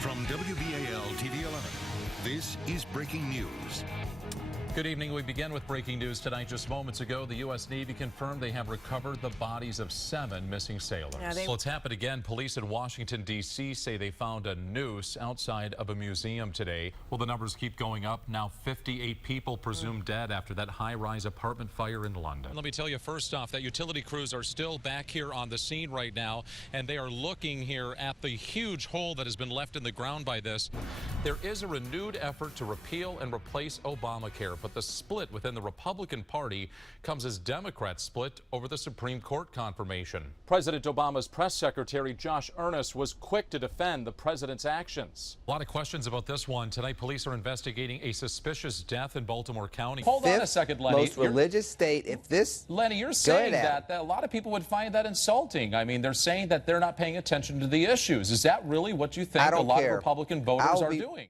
From WBAL-TV 11, this is breaking news. Good evening. We begin with breaking news tonight. Just moments ago, the U.S. Navy confirmed they have recovered the bodies of 7 missing sailors. Well, it's happened again. Police in Washington, D.C. say they found a noose outside of a museum today. Well, the numbers keep going up. Now 58 people presumed dead after that high-rise apartment fire in London. Let me tell you first off that utility crews are still back here on the scene right now, and they are looking here at the huge hole that has been left in the ground by this. There is a renewed effort to repeal and replace Obamacare, but the split within the Republican Party comes as Democrats split over the Supreme Court confirmation. President Obama's press secretary Josh Earnest was quick to defend the president's actions. A lot of questions about this one. Tonight, police are investigating a suspicious death in Baltimore County. Hold on a second, Lenny. Most religious state. If this, Lenny, you're saying that a lot of people would find that insulting. I mean, they're saying that they're not paying attention to the issues. Is that really what you think a lot of Republican voters are doing?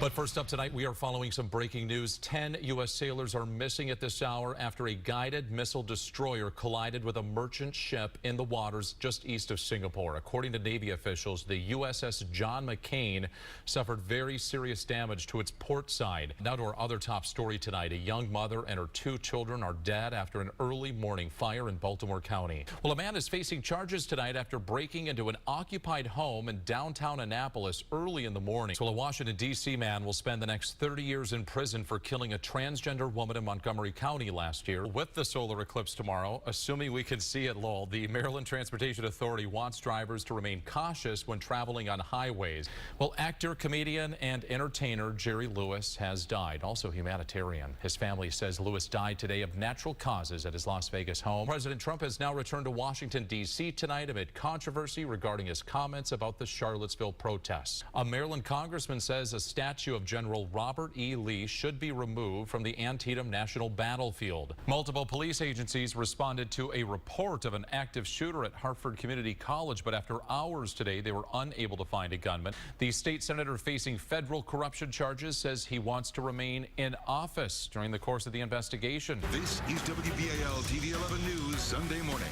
But first up tonight, we are following some breaking news. 10 U.S. sailors are missing at this hour after a guided missile destroyer collided with a merchant ship in the waters just east of Singapore. According to Navy officials, the USS John McCain suffered very serious damage to its port side. Now to our other top story tonight. A young mother and her 2 children are dead after an early morning fire in Baltimore County. Well, a man is facing charges tonight after breaking into an occupied home in downtown Annapolis early in the morning. So a Washington, D.C. man will spend the next 30 years in prison for killing a transgender woman in Montgomery County last year. With the solar eclipse tomorrow, assuming we can see it, Lowell, the Maryland Transportation Authority wants drivers to remain cautious when traveling on highways. Well, actor, comedian, and entertainer Jerry Lewis has died, also humanitarian. His family says Lewis died today of natural causes at his Las Vegas home. President Trump has now returned to Washington, D.C. tonight amid controversy regarding his comments about the Charlottesville protests. A Maryland congressman says a statue of General Robert E. Lee should be removed from the Antietam National Battlefield. Multiple police agencies responded to a report of an active shooter at Hartford Community College, but after hours today, they were unable to find a gunman. The state senator facing federal corruption charges says he wants to remain in office during the course of the investigation. This is WBAL-TV 11 News Sunday morning.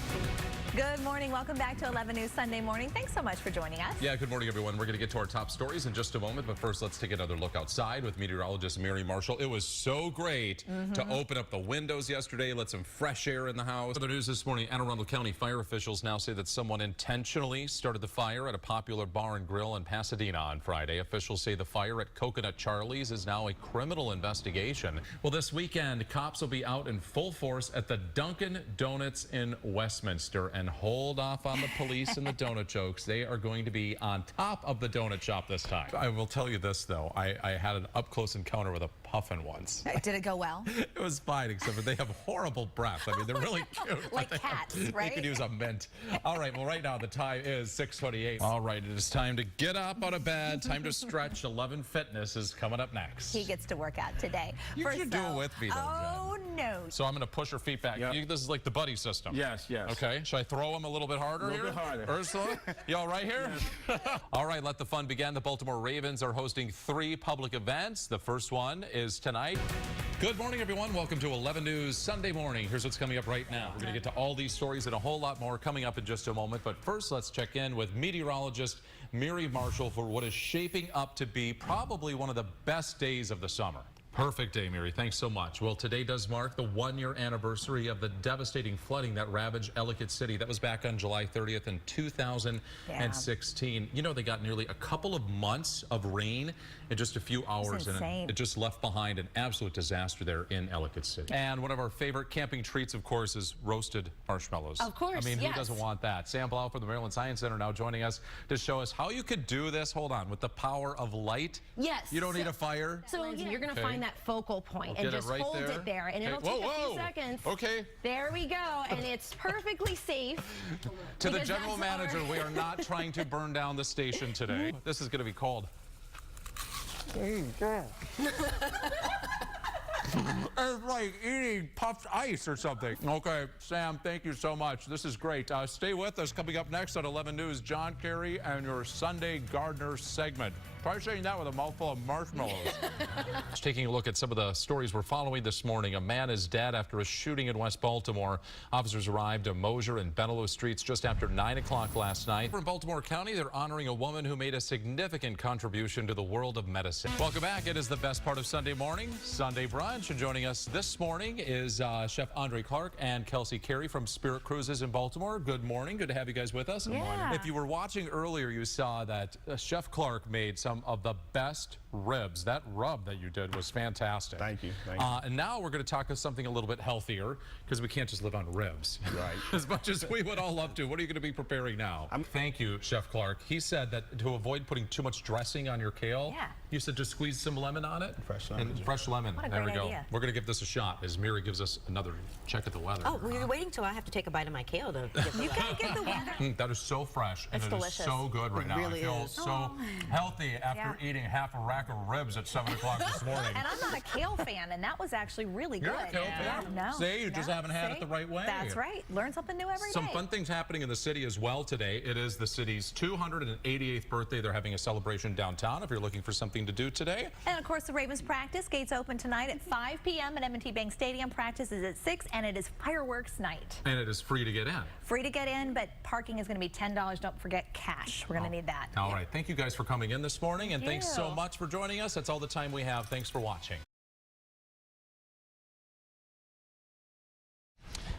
Good morning. Welcome back to 11 News Sunday morning. Thanks so much for joining us. Yeah, good morning, everyone. We're going to get to our top stories in just a moment, but first, let's take another look outside with meteorologist Mary Marshall. It was so great to open up the windows yesterday, let some fresh air in the house. Other news this morning, Anne Arundel County fire officials now say that someone intentionally started the fire at a popular bar and grill in Pasadena on Friday. Officials say the fire at Coconut Charlie's is now a criminal investigation. Well, this weekend, cops will be out in full force at the Dunkin' Donuts in Westminster, and hold off on the police and the donut jokes. They are going to be on top of the donut shop this time. I will tell you this, though. I had an up-close encounter with a puffin once. Did it go well? It was fine, except for they have horrible breath. I mean, they're really cute. Like cats, right? They could use a mint. All right, well, right now the time is 6:28. All right, it is time to get up out of bed, time to stretch. 11 Fitness is coming up next. He gets to work out today. You should do it with me, though, Oh, no. So I'm going to push her feet back. Yep. This is like the buddy system. Yes, yes. Okay, should I throw him a little bit harder here? A little bit harder. Ursula, you all right here? Yes. All right, let the fun begin. The Baltimore Ravens are hosting 3 public events. The first one is tonight. Good morning, everyone. Welcome to 11 News Sunday morning. Here's what's coming up right now. We're going to get to all these stories and a whole lot more coming up in just a moment. But first, let's check in with meteorologist Mary Marshall for what is shaping up to be probably one of the best days of the summer. Perfect day, Mary. Thanks so much. Well, today does mark the 1-year anniversary of the devastating flooding that ravaged Ellicott City. That was back on July 30th in 2016. Yeah. You know, they got nearly a couple of months of rain in just a few hours, and it just left behind an absolute disaster there in Ellicott City. And one of our favorite camping treats, of course, is roasted marshmallows. Of course, I mean, who doesn't want that? Sam Blau from the Maryland Science Center now joining us to show us how you could do this. Hold on, with the power of light. Yes. You don't need a fire. So you're going to find that focal point and just right hold it there, and it'll take a few seconds. Okay. There we go, and it's perfectly safe. To the general manager, we are not trying to burn down the station today. This is going to be called. It's like eating puffed ice or something. Okay, Sam, thank you so much. This is great. Stay with us. Coming up next on 11 News, John Kerry and your Sunday Gardener segment. Try saying that with a mouthful of marshmallows. Taking a look at some of the stories we're following this morning. A man is dead after a shooting in West Baltimore. Officers arrived at Mosier and Benelux Streets just after 9 o'clock last night. In Baltimore County, they're honoring a woman who made a significant contribution to the world of medicine. Welcome back. It is the best part of Sunday morning, Sunday Brunch. And joining us this morning is Chef Andre Clark and Kelsey Carey from Spirit Cruises in Baltimore. Good morning. Good to have you guys with us. Yeah. If you were watching earlier, you saw that Chef Clark made some of the best ribs. That rub that you did was fantastic. Thank you. Thank you. And now we're going to talk about something a little bit healthier because we can't just live on ribs. Right. As much as we would all love to. What are you going to be preparing now? Thank you, Chef Clark. He said that to avoid putting too much dressing on your kale, you said just squeeze some lemon on it. Fresh lemon. And fresh lemon. What a there we great go. idea. We're going to give this a shot as Miri gives us another check at the weather. Oh, well, you're waiting till I have to take a bite of my kale to get the You can't get the weather. That is so fresh and It's it delicious. is so good right now. really I feel is. so healthy after eating half a rack of ribs at 7 o'clock this morning. And I'm not a kale fan, and that was actually really good. You're a kale fan? No. See, you just haven't had it the right way. That's right. Learn something new every day. Some fun things happening in the city as well today. It is the city's 288th birthday. They're having a celebration downtown if you're looking for something to do today. And of course, the Ravens practice gates open tonight at 5 p.m. at M&T Bank Stadium. Practice is at 6, and it is fireworks night. And it is free to get in. Free to get in, but parking is going to be $10. Don't forget cash. We're going to need that. All right. Thank you guys for coming in this morning, and Thank thanks so you. much for joining us. That's all the time we have. Thanks for watching.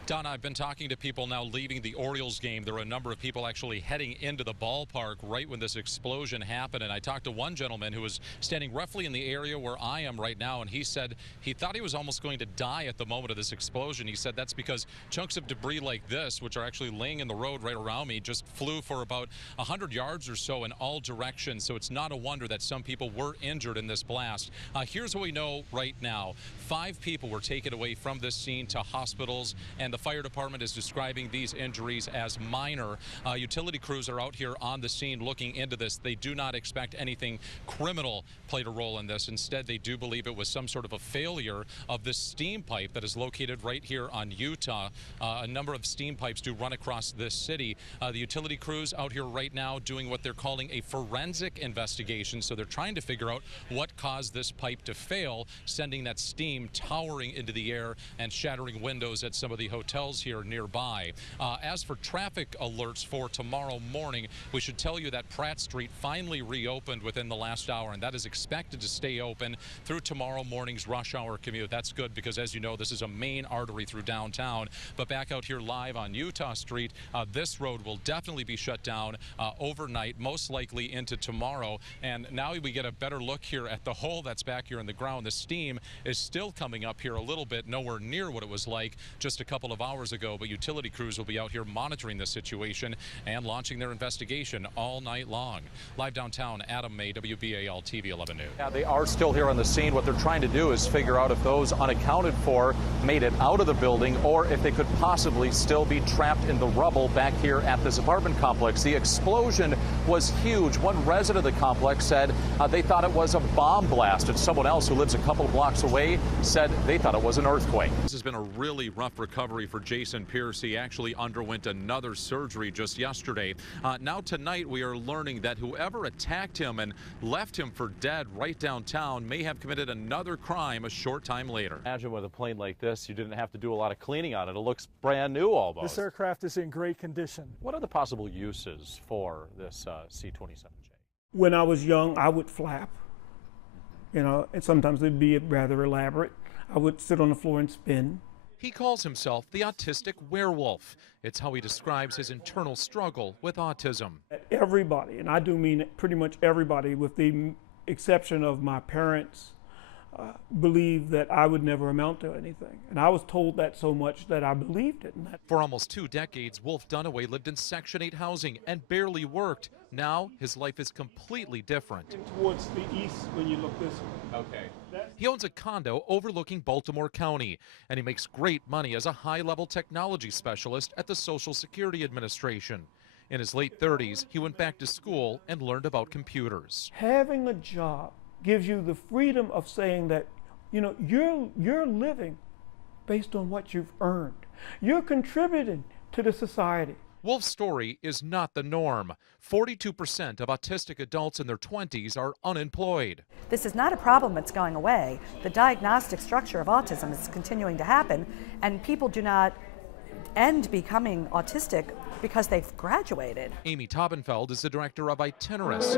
Donna, I've been talking to people now leaving the Orioles game. There were a number of people actually heading into the ballpark right when this explosion happened. And I talked to one gentleman who was standing roughly in the area where I am right now. And he said he thought he was almost going to die at the moment of this explosion. He said that's because chunks of debris like this, which are actually laying in the road right around me, just flew for about 100 yards or so in all directions. So it's not a wonder that some people were injured in this blast. Here's what we know right now. 5 people were taken away from this scene to hospitals, and the fire department is describing these injuries as minor. Utility crews are out here on the scene looking into this. They do not expect anything criminal played a role in this. Instead, they do believe it was some sort of a failure of this steam pipe that is located right here on Utah. A number of steam pipes do run across this city. The utility crews out here right now doing what they're calling a forensic investigation. So they're trying to figure out what caused this pipe to fail, sending that steam towering into the air and shattering windows at some of the hotels here nearby. As for traffic alerts for tomorrow morning, we should tell you that Pratt Street finally reopened within the last hour, and that is expected to stay open through tomorrow morning's rush hour commute. That's good because, as you know, this is a main artery through downtown. But back out here live on Utah Street, this road will definitely be shut down overnight, most likely into tomorrow. And now we get a better look here at the hole that's back here in the ground. The steam is still coming up here a little bit, nowhere near what it was like just a couple of hours ago, but utility crews will be out here monitoring the situation and launching their investigation all night long. Live downtown, Adam May, WBAL-TV 11 News. Yeah, they are still here on the scene. What they're trying to do is figure out if those unaccounted for made it out of the building or if they could possibly still be trapped in the rubble back here at this apartment complex. The explosion was huge. One resident of the complex said they thought it was a bomb blast, and someone else who lives a couple of blocks away said they thought it was an earthquake. This has been a really rough recovery for Jason Pierce. He actually underwent another surgery just yesterday. Now tonight we are learning that whoever attacked him and left him for dead right downtown may have committed another crime a short time later. Imagine with a plane like this, you didn't have to do a lot of cleaning on it. It looks brand new almost. This aircraft is in great condition. What are the possible uses for this C-27J? When I was young, I would flap, you know, and sometimes it'd be rather elaborate. I would sit on the floor and spin. He calls himself the autistic werewolf. It's how he describes his internal struggle with autism. Everybody, and I do mean pretty much everybody, with the exception of my parents, believed that I would never amount to anything. And I was told that so much that I believed it. For almost 2 decades, Wolf Dunaway lived in Section 8 housing and barely worked. Now his life is completely different. Towards the east when you look this way. Okay. He owns a condo overlooking Baltimore County, and he makes great money as a high-level technology specialist at the Social Security Administration. In his late 30s, he went back to school and learned about computers. Having a job gives you the freedom of saying that You know, you're living based on what you've earned. You're contributing to the society. Wolf's story is not the norm. 42% of autistic adults in their 20s are unemployed. This is not a problem that's going away. The diagnostic structure of autism is continuing to happen, and people do not end becoming autistic because they've graduated. Amy Taubenfeld is the director of Itinerus,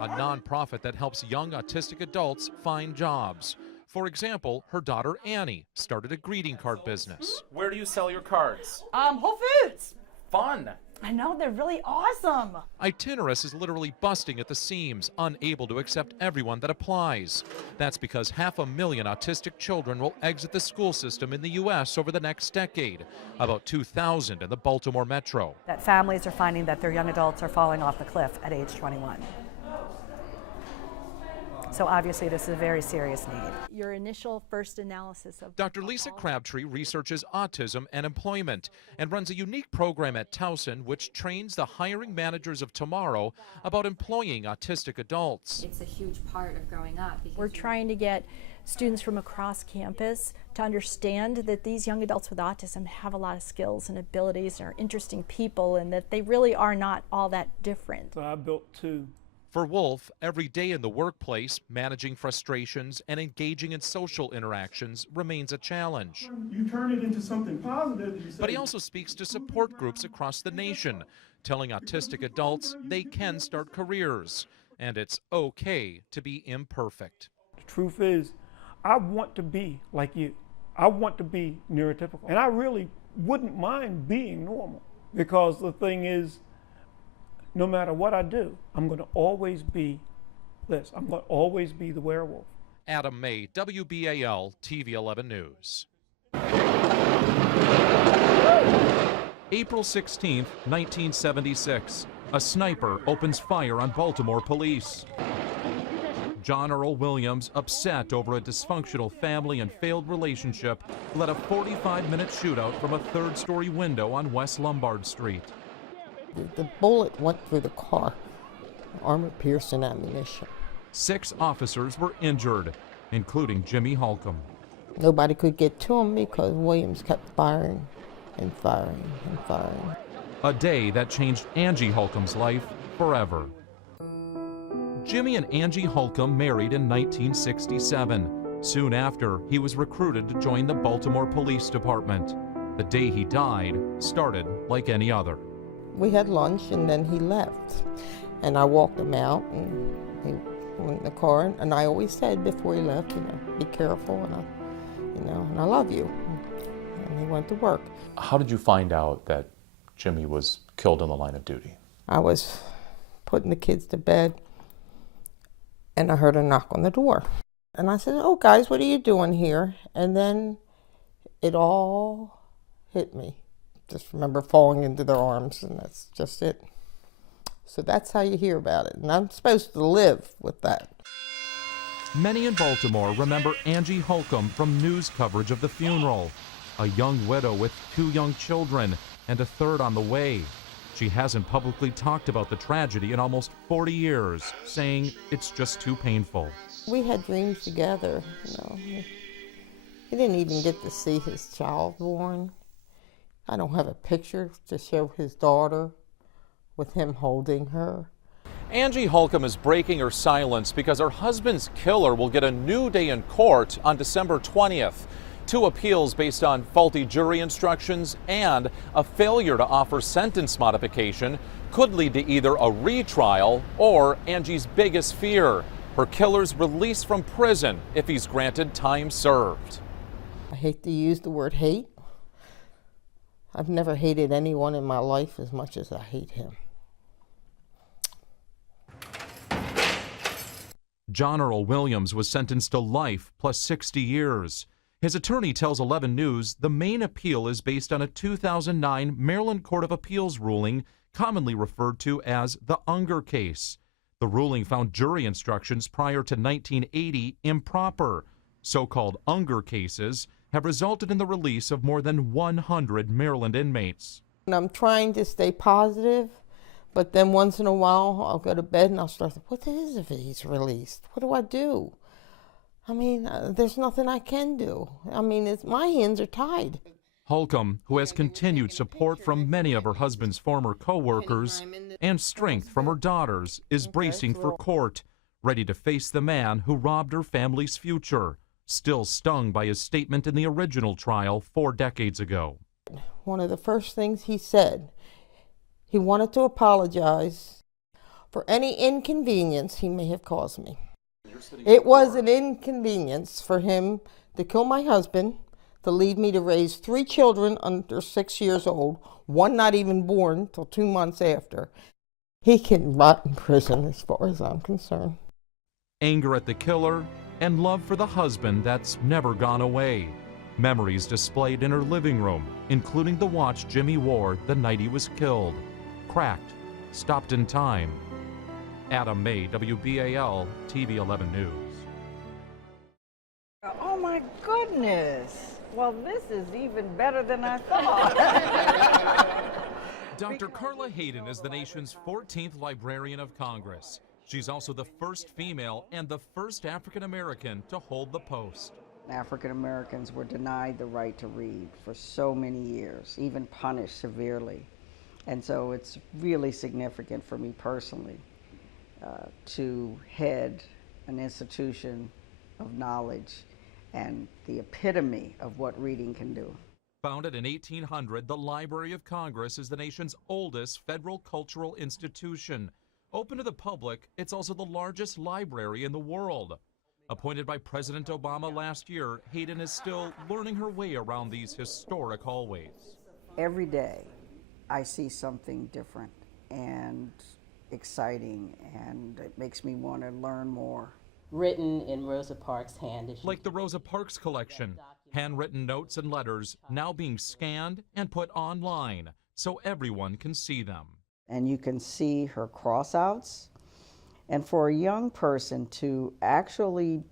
a nonprofit that helps young autistic adults find jobs. For example, her daughter Annie started a greeting card business. Where do you sell your cards? Whole Foods. Fun. I know, they're really awesome. Itinerus is literally busting at the seams, unable to accept everyone that applies. That's because 500,000 autistic children will exit the school system in the U.S. over the next decade, about 2,000 in the Baltimore metro. That families are finding that their young adults are falling off the cliff at age 21. So obviously this is a very serious need. Your initial first analysis of Dr. Lisa Crabtree researches autism and employment and runs a unique program at Towson which trains the hiring managers of tomorrow about employing autistic adults. it's a huge part of growing up. We're trying to get students from across campus to understand that these young adults with autism have a lot of skills and abilities and are interesting people, and that they really are not all that different. So I built two. For Wolf, every day in the workplace, managing frustrations and engaging in social interactions remains a challenge. You turn it into something positive. But he also speaks to support groups across the nation, telling autistic adults they can start careers, and it's okay to be imperfect. The truth is, I want to be like you. I want to be neurotypical. And I really wouldn't mind being normal, because the thing is, no matter what I do, I'm going to always be this. I'm going to always be the werewolf. Adam May, WBAL-TV 11 News. April 16, 1976. A sniper opens fire on Baltimore police. John Earl Williams, upset over a dysfunctional family and failed relationship, led a 45-minute shootout from a third-story window on West Lombard Street. The bullet went through the car, armor-piercing ammunition. 6 officers were injured, including Jimmy Holcomb. Nobody could get to him because Williams kept firing and firing and firing. A day that changed Angie Holcomb's life forever. Jimmy and Angie Holcomb married in 1967. Soon after, he was recruited to join the Baltimore Police Department. The day he died started like any other. We had lunch and then he left. And I walked him out and he went in the car, and I always said before he left, be careful, and I love you. And he went to work. How did you find out that Jimmy was killed in the line of duty? I was putting the kids to bed and I heard a knock on the door. And I said, "Oh guys, what are you doing here?" And then it all hit me. Just remember falling into their arms, and that's just it. So that's how you hear about it, and I'm supposed to live with that. Many in Baltimore remember Angie Holcomb from news coverage of the funeral. A young widow with 2 young children and a third on the way. She hasn't publicly talked about the tragedy in almost 40 years, saying it's just too painful. We had dreams together, He didn't even get to see his child born. I don't have a picture to show his daughter with him holding her. Angie Holcomb is breaking her silence because her husband's killer will get a new day in court on December 20th. 2 appeals based on faulty jury instructions and a failure to offer sentence modification could lead to either a retrial or Angie's biggest fear, her killer's release from prison if he's granted time served. I hate to use the word hate. I've never hated anyone in my life as much as I hate him. John Earl Williams was sentenced to life plus 60 years. His attorney tells 11 News the main appeal is based on a 2009 Maryland Court of Appeals ruling commonly referred to as the Unger case. The ruling found jury instructions prior to 1980 improper. So-called Unger cases have resulted in the release of more than 100 Maryland inmates. And I'm trying to stay positive, but then once in a while I'll go to bed and I'll start, what is it if he's released? What do I do? I mean, there's nothing I can do. I mean, my hands are tied. Holcomb, who has continued support from many of her husband's former co-workers and strength from her daughters, is bracing for court, ready to face the man who robbed her family's future, still stung by his statement in the original trial 4 decades ago. One of the first things he said, he wanted to apologize for any inconvenience he may have caused me. It was an inconvenience for him to kill my husband, to leave me to raise 3 children under 6 years old, one not even born till 2 months after. He can rot in prison as far as I'm concerned. Anger at the killer and love for the husband that's never gone away. Memories displayed in her living room, including the watch Jimmy wore the night he was killed. Cracked, stopped in time. Adam May, WBAL-TV 11 News. Oh my goodness. Well, this is even better than I thought. Dr. Carla Hayden is the nation's 14th Librarian of Congress. She's also the first female and the first African American to hold the post. African Americans were denied the right to read for so many years, even punished severely. And so it's really significant for me personally to head an institution of knowledge and the epitome of what reading can do. Founded in 1800, the Library of Congress is the nation's oldest federal cultural institution. Open to the public, it's also the largest library in the world. Appointed by President Obama last year, Hayden is still learning her way around these historic hallways. Every day, I see something different and exciting, and it makes me want to learn more. Written in Rosa Parks' hand. Like the Rosa Parks collection, handwritten notes and letters now being scanned and put online so everyone can see them. And you can see her crossouts. And for a young person to actually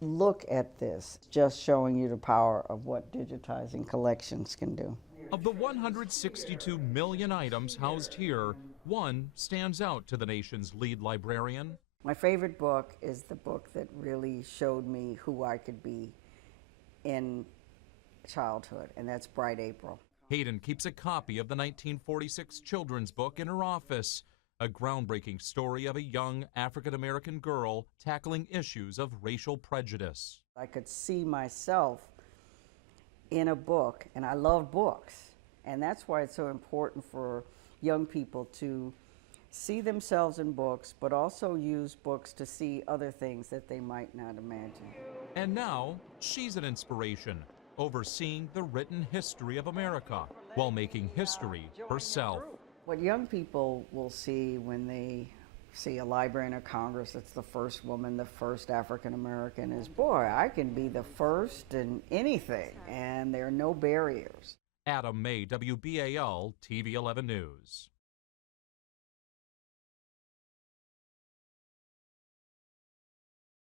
look at this, just showing you the power of what digitizing collections can do. Of the 162 million items housed here, one stands out to the nation's lead librarian. My favorite book is the book that really showed me who I could be in childhood, and that's Bright April. Hayden keeps a copy of the 1946 children's book in her office, a groundbreaking story of a young African-American girl tackling issues of racial prejudice. I could see myself in a book, and I love books, and that's why it's so important for young people to see themselves in books, but also use books to see other things that they might not imagine. And now, she's an inspiration, overseeing the written history of America while making history herself. What young people will see when they see a librarian of Congress that's the first woman, the first African American, is, boy, I can be the first in anything, and there are no barriers. Adam May, WBAL-TV 11 News.